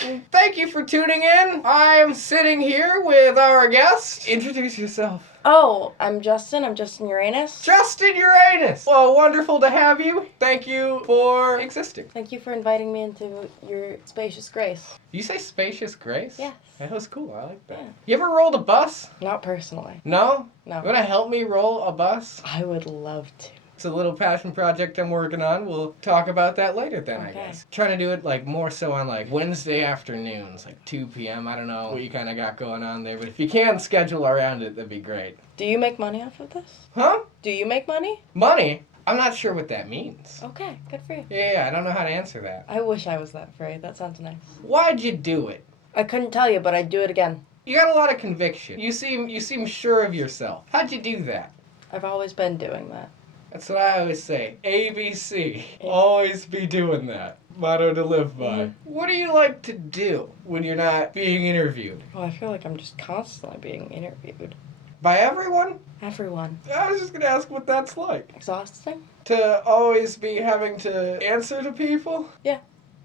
back. Thank you for tuning in. I'm sitting here with our guest. Introduce yourself. Oh, I'm Justin. I'm Justin Uranus. Justin Uranus. Well, wonderful to have you. Thank you for existing. Thank you for inviting me into your spacious grace. You say spacious grace? Yes. That was cool. I like that. Yeah. You ever rolled a bus? Not personally. No? No. You want to help me roll a bus? I would love to. It's a little passion project I'm working on. We'll talk about that later then, Okay. I guess. Trying to do it like more so on like Wednesday afternoons, like 2 p.m. I don't know what you kind of got going on there, but if you can schedule around it, that'd be great. Do you make money off of this? Huh? Do you make money? Money? I'm not sure what that means. Okay, good for you. Yeah, I don't know how to answer that. I wish I was that free. That sounds nice. Why'd you do it? I couldn't tell you, but I'd do it again. You got a lot of conviction. You seem sure of yourself. How'd you do that? I've always been doing that. That's what I always say. ABC. Always be doing that. Motto to live by. Mhm. What do you like to do when you're not being interviewed? Well, I feel like I'm just constantly being interviewed. By everyone? Everyone. I was just gonna ask what that's like. Exhausting? To always be having to answer to people? Yeah.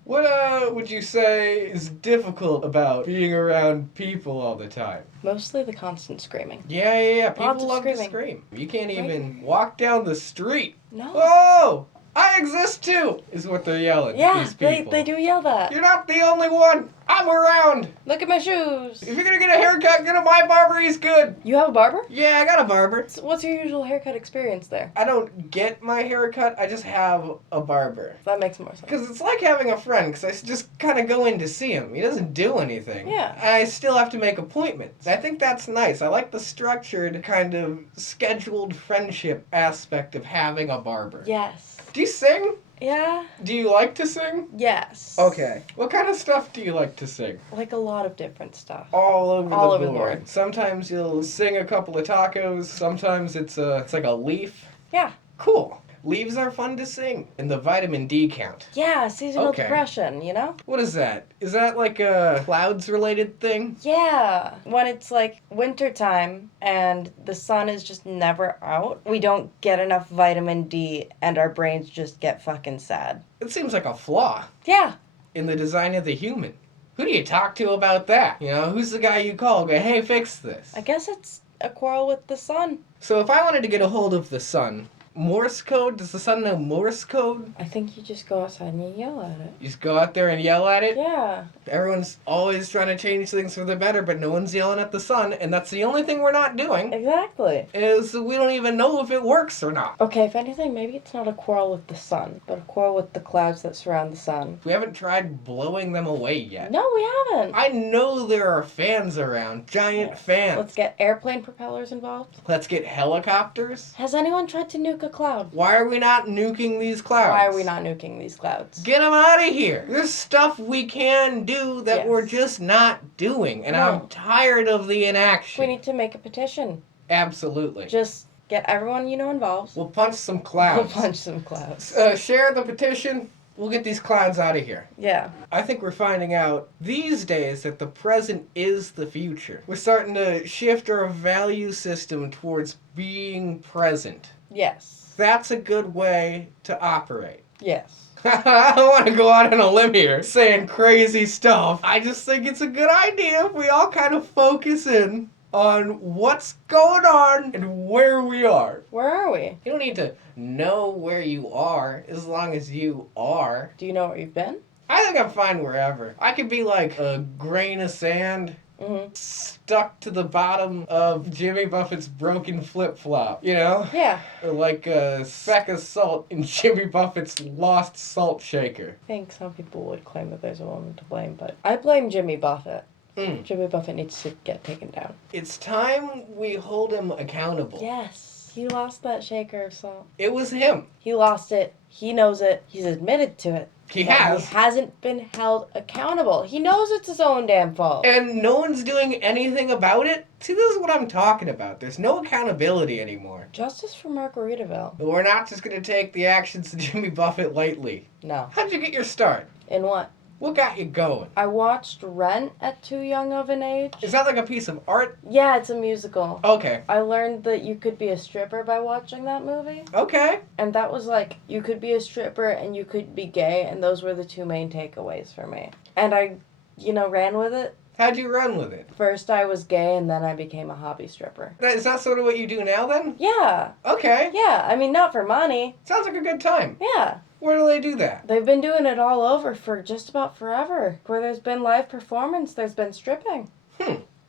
What would you say is difficult about being around people all the time? Mostly the constant screaming. Yeah. Lots People of love to screaming. scream. You can't even walk down the street. No. Oh! I exist too! Is what they're yelling. Yeah, These people. they do yell that. You're not the only one! I'm around! Look at my shoes. If you're gonna get a haircut, go to my barber, he's good! You have a barber? Yeah, I got a barber. What's your usual haircut experience there? I don't get my haircut, I just have a barber. That makes more sense. Because it's like having a friend, because I just kind of go in to see him. He doesn't do anything. Yeah. I still have to make appointments. I think that's nice. I like the structured, kind of scheduled friendship aspect of having a barber. Yes. Do you sing? Yeah. Do you like to sing? Yes. Okay. What kind of stuff do you like to sing? Like a lot of different stuff. All over the board. board. Sometimes you'll sing a couple of tacos. Sometimes it's like a leaf. Yeah. Cool. Leaves are fun to sing. And the vitamin D count. Yeah, seasonal Okay. depression, you know? What is that? Is that like a clouds-related thing? Yeah. When it's like wintertime and the sun is just never out, we don't get enough vitamin D and our brains just get fucking sad. It seems like a flaw Yeah. in the design of the human. Who do you talk to about that? You know, who's the guy you call? Go, hey, fix this. I guess it's a quarrel with the sun. So if I wanted to get a hold of the sun, Morse code? Does the sun know Morse code? I think you just go outside and you yell at it. You just go out there and yell at it? Yeah. Everyone's always trying to change things for the better, but no one's yelling at the sun, and that's the only thing we're not doing, Exactly. is we don't even know if it works or not. Okay, if anything, maybe it's not a quarrel with the sun, but a quarrel with the clouds that surround the sun. We haven't tried blowing them away yet. No, we haven't. I know there are fans around, giant fans. Let's get airplane propellers involved. Let's get helicopters. Has anyone tried to nuke a cloud? Why are we not nuking these clouds? Why are we not nuking these clouds? Get them out of here. There's stuff we can do that Yes. we're just not doing, and No. I'm tired of the inaction. We need to make a petition. Absolutely. Just get everyone you know involved. We'll punch some clouds. We'll punch some clouds. Share the petition. We'll get these clouds out of here. Yeah. I think we're finding out these days that the present is the future. We're starting to shift our value system towards being present. Yes. That's a good way to operate. Yes. I don't want to go out on a limb here saying crazy stuff. I just think it's a good idea if we all kind of focus in on what's going on and where we are. Where are we? You don't need to know where you are as long as you are. Do you know where you've been? I think I'm fine wherever. I could be like a grain of sand Mm-hmm. stuck to the bottom of Jimmy Buffett's broken flip-flop, you know? Yeah. Or like a speck of salt in Jimmy Buffett's lost salt shaker. I think some people would claim that there's a woman to blame, but I blame Jimmy Buffett. Jimmy Buffett needs to get taken down. It's time we hold him accountable. Yes. He lost that shaker of salt. It was him. He lost it. He knows it. He's admitted to it. He But has. He hasn't been held accountable. He knows it's his own damn fault. And no one's doing anything about it? See, this is what I'm talking about. There's no accountability anymore. Justice for Margaritaville. But we're not just going to take the actions of Jimmy Buffett lightly. No. How'd you get your start? In what? What got you going? I watched Rent at too young of an age. Is that like a piece of art? Yeah, it's a musical. Okay. I learned that you could be a stripper by watching that movie. Okay. And that was like, you could be a stripper and you could be gay, and those were the two main takeaways for me. And I ran with it. How'd you run with it? First I was gay and then I became a hobby stripper. Is that sort of what you do now then? Yeah. Okay. Yeah, I mean, not for money. Sounds like a good time. Yeah. Where do they do that? They've been doing it all over for just about forever. Where there's been live performance, there's been stripping.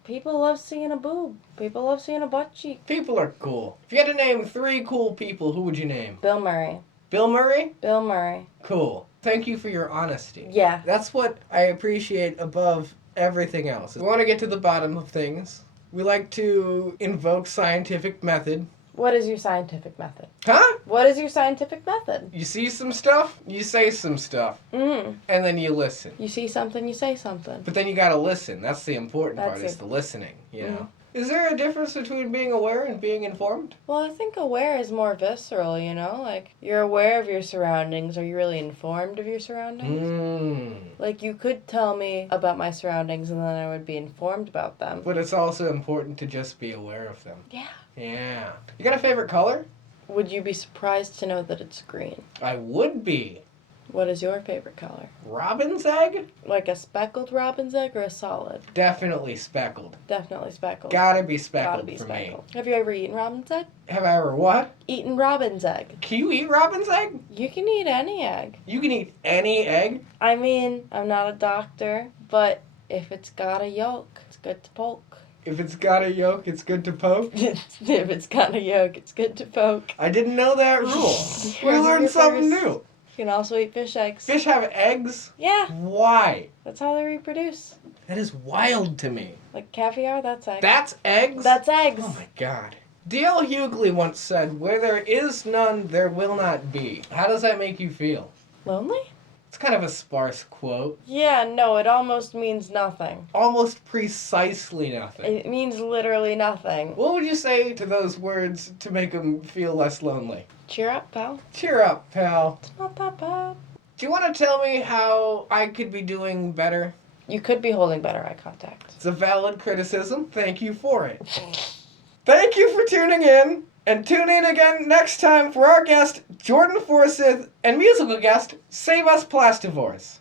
People love seeing a boob. People love seeing a butt cheek. People are cool. If you had to name 3 cool people, who would you name? Bill Murray. Bill Murray? Bill Murray. Cool. Thank you for your honesty. Yeah. That's what I appreciate above everything else. We want to get to the bottom of things. We like to invoke scientific method. What is your scientific method? Huh? What is your scientific method? You see some stuff, you say some stuff, and then you listen. You see something, you say something. But then you gotta listen. That's the important part, That's is it. the listening, you know? Is there a difference between being aware and being informed? Well, I think aware is more visceral, Like, you're aware of your surroundings. Are you really informed of your surroundings? Like, you could tell me about my surroundings and then I would be informed about them. But it's also important to just be aware of them. Yeah. Yeah. You got a favorite color? Would you be surprised to know that it's green? I would be. What is your favorite color? Robin's egg? Like a speckled robin's egg or a solid? Definitely speckled. Definitely speckled. Gotta be speckled Gotta be for speckled. Have you ever eaten robin's egg? me. Have I ever what? Eaten robin's egg. Can you eat robin's egg? You can eat any egg. You can eat any egg? I mean, I'm not a doctor, but if it's got a yolk, it's good to poke. If it's got a yolk, it's good to poke? If it's got a yolk, it's good to poke. I didn't know that rule. We Yours are learned your something first. new. You can also eat fish eggs. Fish have eggs? Yeah, Why? that's how they reproduce. That is wild to me. Like caviar, that's eggs. That's eggs? That's eggs. Oh my god. D.L. Hughley once said, "Where there is none, there will not be." How does that make you feel? Lonely? It's kind of a sparse quote. Yeah, no, it almost means nothing. Almost precisely nothing. It means literally nothing. What would you say to those words to make them feel less lonely? Cheer up, pal. Cheer up, pal. It's not that bad. Do you want to tell me how I could be doing better? You could be holding better eye contact. It's a valid criticism. Thank you for it. Thank you for tuning in. And tune in again next time for our guest, Jordan Forsyth, and musical guest, Save Us Plastivores.